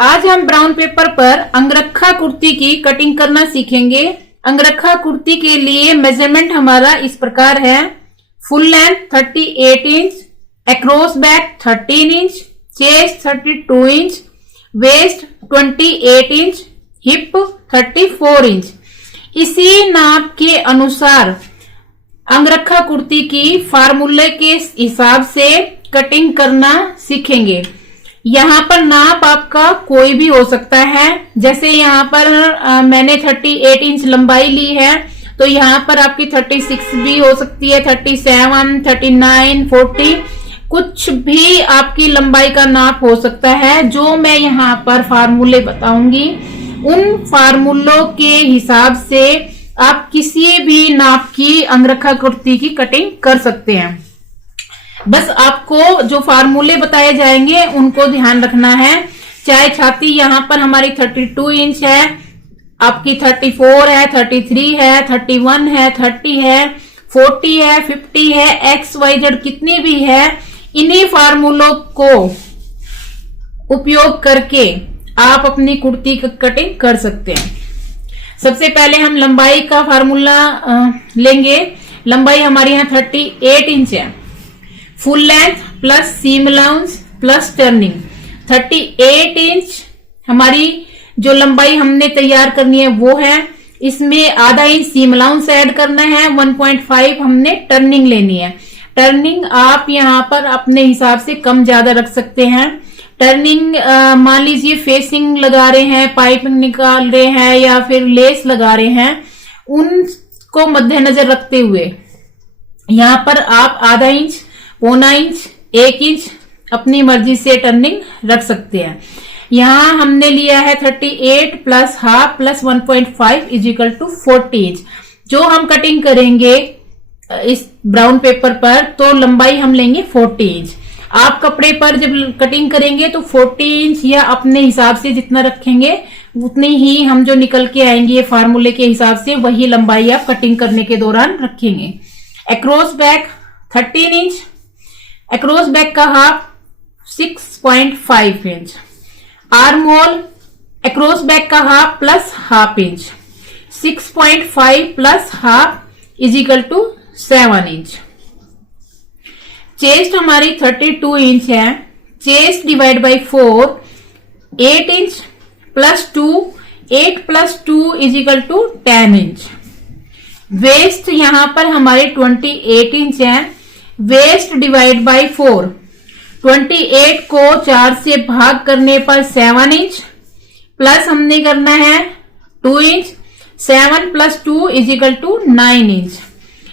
आज हम brown paper पर अंगरखा कुर्ती की कटिंग करना सीखेंगे। अंगरखा कुर्ती के लिए मेजरमेंट हमारा इस प्रकार है। Full length 38 inch, across back 13 inch, chest 32 inch, waist 28 inch, hip 34 inch. इसी नाप के अनुसार अंगरखा कुर्ती की फार्मूले के हिसाब से कटिंग करना सीखेंगे। यहाँ पर नाप आपका कोई भी हो सकता है। जैसे यहाँ पर मैंने 38 इंच लंबाई ली है, तो यहाँ पर आपकी 36 भी हो सकती है, 37, 39, 40, कुछ भी आपकी लंबाई का नाप हो सकता है। जो मैं यहाँ पर फार्मूले बताऊंगी, उन फार्मूलों के हिसाब से आप किसी भी नाप की अंगरखा कुर्ती की कटिंग कर सकते हैं। बस आपको जो फार्मूले बताए जाएंगे उनको ध्यान रखना है। चाहे छाती यहाँ पर हमारी 32 इंच है, आपकी 34 है, 33 है, 31 है, 30 है, 40 है, 50 है, XYZ कितनी भी है, इन्हीं फार्मूलों को उपयोग करके आप अपनी कुर्ती की कटिंग कर सकते हैं। सबसे पहले हम लंबाई का फार्मूला लेंगे। लंबाई हमारी यहाँ 38 इंच है। Full length plus seam allowance plus turning 38 inch हमारी जो लंबाई हमने तैयार करनी है वो है। इसमें आधा इंच सीम अलाउंस ऐड करना है, 1.5 हमने टर्निंग लेनी है। टर्निंग आप यहाँ पर अपने हिसाब से कम ज्यादा रख सकते हैं। टर्निंग मान लीजिए फेसिंग लगा रहे हैं, पाइपिंग निकाल रहे हैं या फिर लेस लगा रहे हैं, उनको मद्देनजर रखते हुए यहाँ पर आप आधा इंच, पौना इंच, 1 इंच अपनी मर्जी से टर्निंग रख सकते हैं। यहाँ हमने लिया है 38 plus half plus 1.5 equal to 40 inch. जो हम कटिंग करेंगे इस ब्राउन पेपर पर, तो लंबाई हम लेंगे 40 इंच। आप कपड़े पर जब कटिंग करेंगे तो 40 इंच या अपने हिसाब से जितना रखेंगे उतनी ही हम जो निकल के आएंगे फार्मूले के हिसाब से, वही लंबाई आप कटिंग करने के दौरान रखेंगे। अक्रॉस बैक 13 इंच, अक्रॉस बैक का हाफ 6.5 इंच। आर्म होल अक्रॉस बैक का half plus half inch, 6.5 plus half equal to 7 inch. Chest हमारी 32 इंच है। Chest divide by 4 8 inch plus 2, 8 plus 2 equal to 10 inch. Waist यहां पर हमारी 28 इंच है। वेस्ट डिवाइड बाई 4, 28 को 4 से भाग करने पर 7 इंच प्लस हमने करना है 2 inch, 7 plus 2 equal to 9 inch.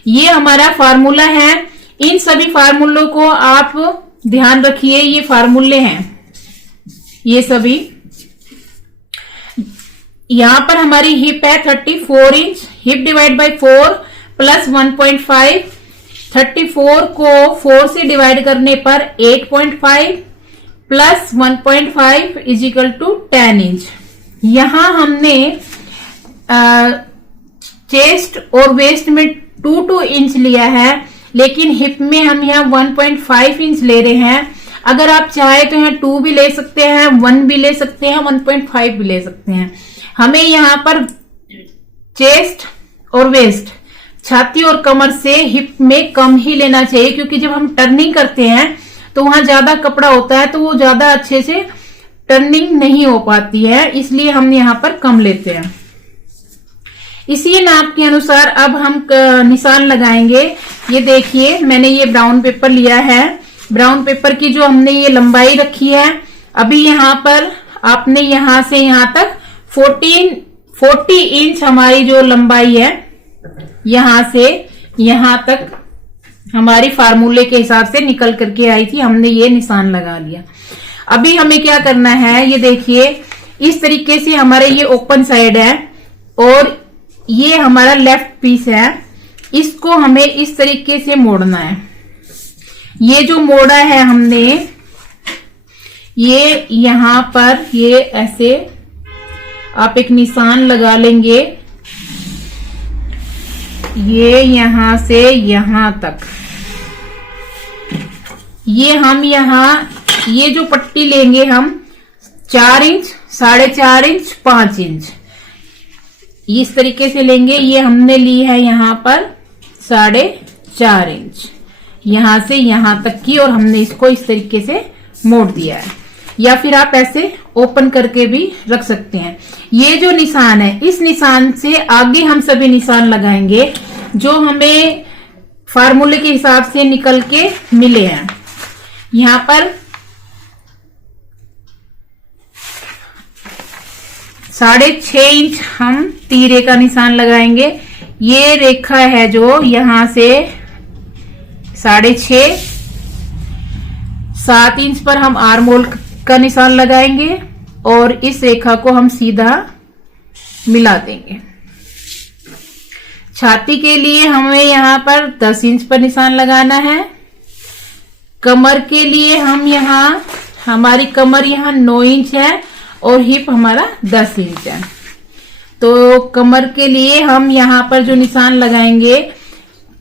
ये हमारा फार्मूला है। इन सभी फार्मूलों को आप ध्यान रखिए, ये फार्मूले हैं ये सभी। यहां पर हमारी हिप है 34 inch. Hip divide by 4 plus 1.5, 34 को 4 से डिवाइड करने पर 8.5 प्लस 1.5 इजिकल टू 10 इंच। यहां हमने चेस्ट और वेस्ट में 2 इंच लिया है, लेकिन हिप में हम यहाँ 1.5 इंच ले रहे हैं। अगर आप चाहे तो यहाँ 2 भी ले सकते हैं, 1 भी ले सकते हैं, 1.5 भी ले सकते हैं। हमें यहाँ पर चेस्ट और वेस्ट, छाती और कमर से हिप में कम ही लेना चाहिए, क्योंकि जब हम टर्निंग करते हैं तो वहां ज्यादा कपड़ा होता है, तो वो ज्यादा अच्छे से टर्निंग नहीं हो पाती है, इसलिए हम यहाँ पर कम लेते हैं। इसी नाप के अनुसार अब हम निशान लगाएंगे। ये देखिए, मैंने ये ब्राउन पेपर लिया है। ब्राउन पेपर की जो हमने ये लंबाई रखी है, अभी यहाँ पर आपने यहाँ से यहाँ तक 40 इंच हमारी जो लंबाई है, यहाँ से यहाँ तक हमारी फार्मूले के हिसाब से निकल करके आई थी। हमने ये निशान लगा लिया। अभी हमें क्या करना है, ये देखिए, इस तरीके से हमारे ये ओपन साइड है और ये हमारा लेफ्ट पीस है। इसको हमें इस तरीके से मोड़ना है। ये जो मोड़ा है हमने, ये यहां पर ये ऐसे आप एक निशान लगा लेंगे, ये यहां से यहां तक। ये हम यहां ये जो पट्टी लेंगे हम 4 इंच 4.5 इंच, 5 इंच, इस तरीके से लेंगे। ये हमने ली है यहाँ पर 4.5 इंच, यहां से यहां तक की, और हमने इसको इस तरीके से मोड़ दिया है। या फिर आप ऐसे ओपन करके भी रख सकते हैं। ये जो निशान है, इस निशान से आगे हम सभी निशान लगाएंगे जो हमें फार्मूले के हिसाब से निकल के मिले हैं। यहां पर 6.5 इंच हम तीरे का निशान लगाएंगे। ये रेखा है जो यहां से 6.5, 7 इंच पर हम आर्म होल का निशान लगाएंगे और इस रेखा को हम सीधा मिला देंगे। छाती के लिए हमें यहां पर 10 इंच पर निशान लगाना है। कमर के लिए हम यहां, हमारी कमर यहां 9 इंच है और हिप हमारा 10 इंच है, तो कमर के लिए हम यहां पर जो निशान लगाएंगे,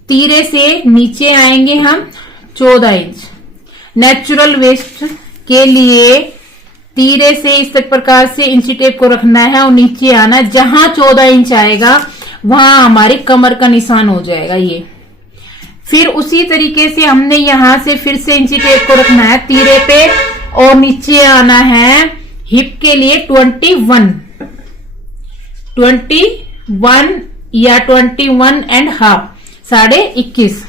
तीरे से नीचे आएंगे हम 14 इंच। नेचुरल वेस्ट के लिए तीरे से इस प्रकार से इंची टेप को रखना है और नीचे आना, जहां 14 इंच आएगा वहां हमारी कमर का निशान हो जाएगा ये। फिर उसी तरीके से हमने यहां से फिर से इंची टेप को रखना है तीरे पे और नीचे आना है हिप के लिए 21 या 21.5, 21.5,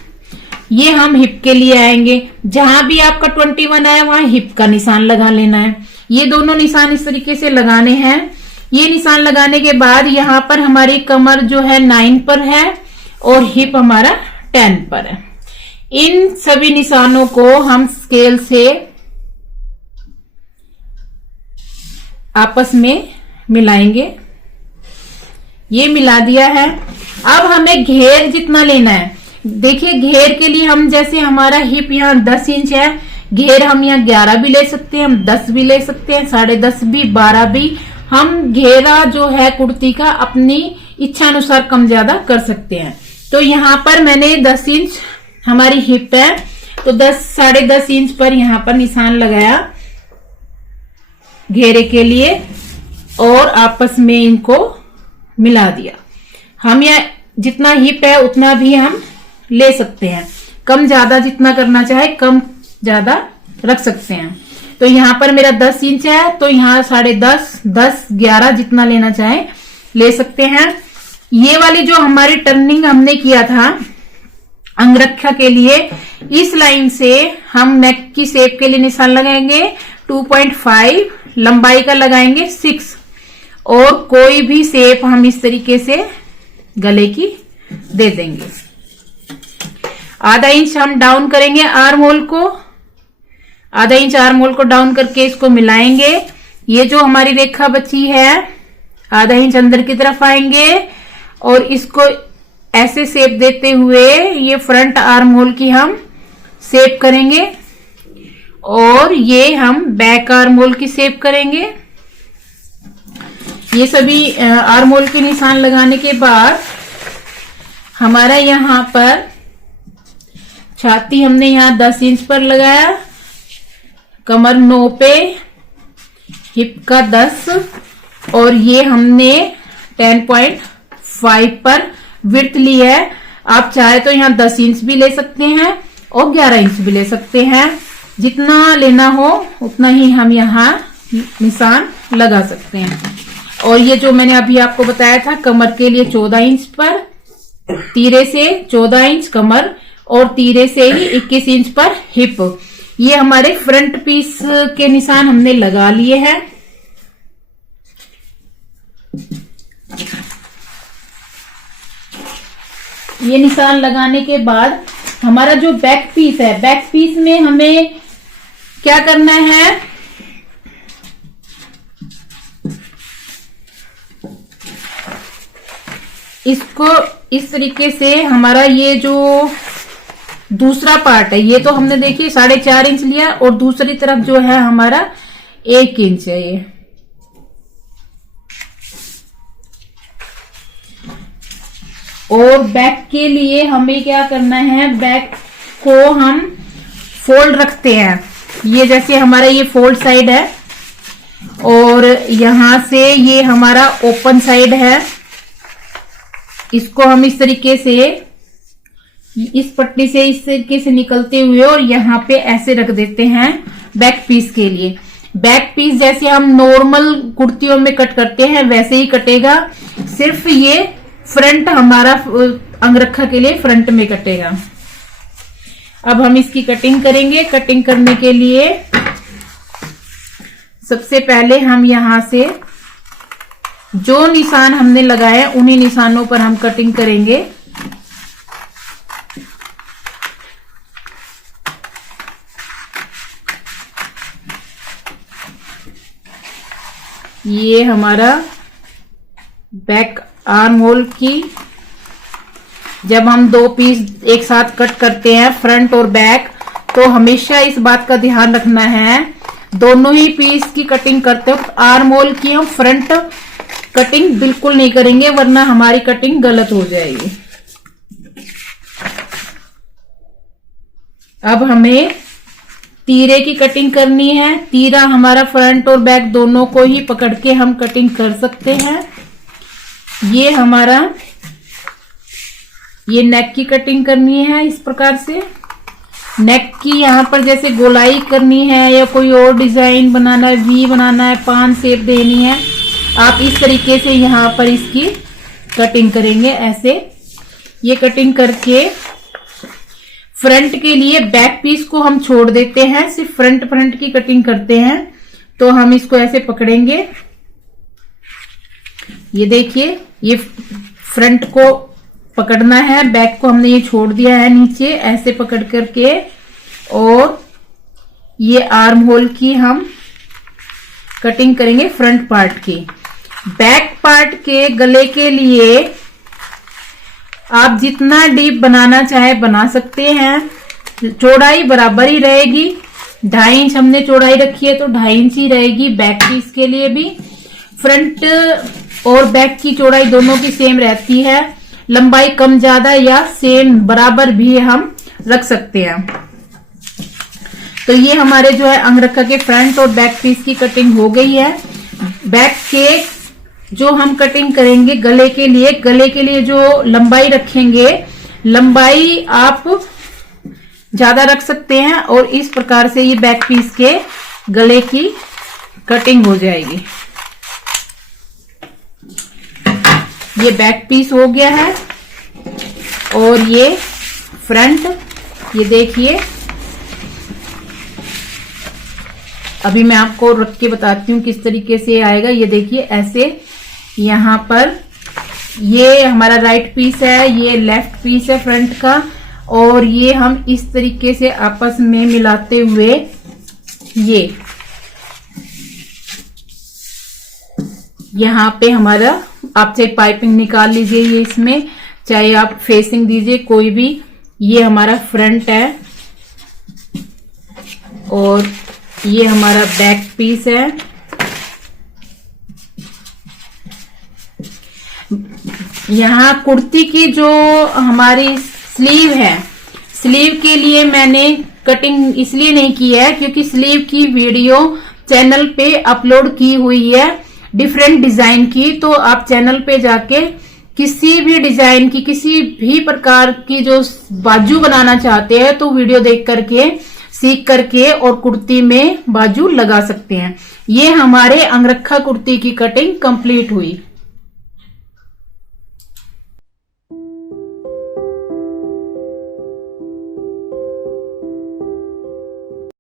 ये हम हिप के लिए आएंगे। जहां भी आपका 21 आए वहां हिप का निशान लगा लेना है। ये दोनों निशान इस तरीके से लगाने हैं। ये निशान लगाने के बाद यहां पर हमारी कमर जो है 9 पर है और हिप हमारा 10 पर है। इन सभी निशानों को हम स्केल से आपस में मिलाएंगे। ये मिला दिया है। अब हमें घेर जितना लेना है, देखिए घेर के लिए हम, जैसे हमारा हिप यहाँ 10 इंच है, घेर हम यहाँ 11 भी ले सकते हैं, हम 10 भी ले सकते हैं, 10.5 भी, 12 भी। हम घेरा जो है कुर्ती का अपनी इच्छा अनुसार कम ज्यादा कर सकते हैं। तो यहाँ पर मैंने 10 इंच हमारी हिप है, तो 10.5 इंच पर यहाँ पर निशान लगाया घेरे के लिए और आपस में इनको मिला दिया। हम यहाँ जितना हिप है उतना भी हम ले सकते हैं, कम ज्यादा जितना करना चाहे कम ज्यादा रख सकते हैं। तो यहाँ पर मेरा 10 इंच है, तो यहाँ 10.5, 10, 11 जितना लेना चाहे ले सकते हैं। ये वाली जो हमारी टर्निंग हमने किया था अंगरक्षा के लिए, इस लाइन से हम नेक की शेप के लिए निशान लगाएंगे 2.5, लंबाई का लगाएंगे 6, और कोई भी शेप हम इस तरीके से गले की दे देंगे। आधा इंच हम डाउन करेंगे आर्म होल को, आधा इंच आर्म होल को डाउन करके इसको मिलाएंगे। ये जो हमारी रेखा बची है आधा इंच अंदर की तरफ आएंगे और इसको ऐसे शेप देते हुए ये फ्रंट आर्म होल की हम शेप करेंगे और ये हम बैक आर्म होल की शेप करेंगे। ये सभी आर्म होल के निशान लगाने के बाद हमारा यहाँ पर छाती हमने यहाँ 10 इंच पर लगाया, कमर 9 पे, हिप का 10 और ये हमने 10.5 पर विड्थ ली है। आप चाहे तो यहाँ 10 इंच भी ले सकते हैं और 11 इंच भी ले सकते हैं, जितना लेना हो उतना ही हम यहाँ निशान लगा सकते हैं। और ये जो मैंने अभी आपको बताया था कमर के लिए 14 इंच पर, तीरे से 14 इंच कमर और तीरे से ही 21 इंच पर हिप, ये हमारे फ्रंट पीस के निशान हमने लगा लिए हैं। ये निशान लगाने के बाद हमारा जो बैक पीस है, बैक पीस में हमें क्या करना है, इसको इस तरीके से हमारा ये जो दूसरा पार्ट है, ये तो हमने देखिए 4.5 इंच लिया और दूसरी तरफ जो है हमारा 1 इंच है ये। और बैक के लिए हमें क्या करना है, बैक को हम फोल्ड रखते हैं। ये जैसे हमारा ये फोल्ड साइड है, और यहां से ये हमारा ओपन साइड है, इसको हम इस तरीके से, इस पट्टी से इस तरीके से निकलते हुए और यहाँ पे ऐसे रख देते हैं बैक पीस के लिए। बैक पीस जैसे हम नॉर्मल कुर्तियों में कट करते हैं वैसे ही कटेगा, सिर्फ ये फ्रंट हमारा अंगरखा के लिए फ्रंट में कटेगा। अब हम इसकी कटिंग करेंगे। कटिंग करने के लिए सबसे पहले हम यहां से जो निशान हमने लगाए उन्हीं निशानों पर हम कटिंग करेंगे। ये हमारा बैक आर्म होल की, जब हम दो पीस एक साथ कट करते हैं फ्रंट और बैक, तो हमेशा इस बात का ध्यान रखना है दोनों ही पीस की कटिंग करते वक्त आर्म होल की हम फ्रंट कटिंग बिल्कुल नहीं करेंगे, वरना हमारी कटिंग गलत हो जाएगी। अब हमें तीरे की कटिंग करनी है। तीरा हमारा फ्रंट और बैक दोनों को ही पकड़ के हम कटिंग कर सकते हैं। ये हमारा, ये नेक की कटिंग करनी है इस प्रकार से। नेक की यहाँ पर जैसे गोलाई करनी है या कोई और डिजाइन बनाना है, वी बनाना है, पान शेप देनी है, आप इस तरीके से यहाँ पर इसकी कटिंग करेंगे ऐसे। ये कटिंग करके फ्रंट के लिए बैक पीस को हम छोड़ देते हैं, सिर्फ फ्रंट की कटिंग करते हैं। तो हम इसको ऐसे पकड़ेंगे, ये देखिए, ये फ्रंट को पकड़ना है, बैक को हमने ये छोड़ दिया है नीचे ऐसे पकड़ करके, और ये आर्म होल की हम कटिंग करेंगे फ्रंट पार्ट की। बैक पार्ट के गले के लिए आप जितना डीप बनाना चाहे बना सकते हैं, चौड़ाई बराबर ही रहेगी। 2.5 इंच हमने चौड़ाई रखी है तो 2.5 इंच ही रहेगी बैक पीस के लिए भी। फ्रंट और बैक की चौड़ाई दोनों की सेम रहती है, लंबाई कम ज्यादा या सेम बराबर भी हम रख सकते हैं। तो ये हमारे जो है अंगरखा के फ्रंट और बैक पीस की कटिंग हो गई है। बैक के जो हम कटिंग करेंगे गले के लिए जो लंबाई रखेंगे, लंबाई आप ज्यादा रख सकते हैं और इस प्रकार से ये बैक पीस के गले की कटिंग हो जाएगी। ये बैक पीस हो गया है और ये फ्रंट, ये देखिए। अभी मैं आपको रख के बताती हूँ किस तरीके से आएगा। ये देखिए ऐसे, यहाँ पर ये हमारा राइट पीस है, ये लेफ्ट पीस है फ्रंट का, और ये हम इस तरीके से आपस में मिलाते हुए ये यहाँ पे हमारा, आप चाहे पाइपिंग निकाल लीजिए ये इसमें, चाहे आप फेसिंग दीजिए कोई भी। ये हमारा फ्रंट है और ये हमारा बैक पीस है। यहाँ कुर्ती की जो हमारी स्लीव है, स्लीव के लिए मैंने कटिंग इसलिए नहीं की है क्योंकि स्लीव की वीडियो चैनल पे अपलोड की हुई है डिफरेंट डिजाइन की। तो आप चैनल पे जाके किसी भी डिजाइन की, किसी भी प्रकार की जो बाजू बनाना चाहते हैं तो वीडियो देख करके, सीख करके और कुर्ती में बाजू लगा सकते हैं। ये हमारे अंगरखा कुर्ती की कटिंग कंप्लीट हुई।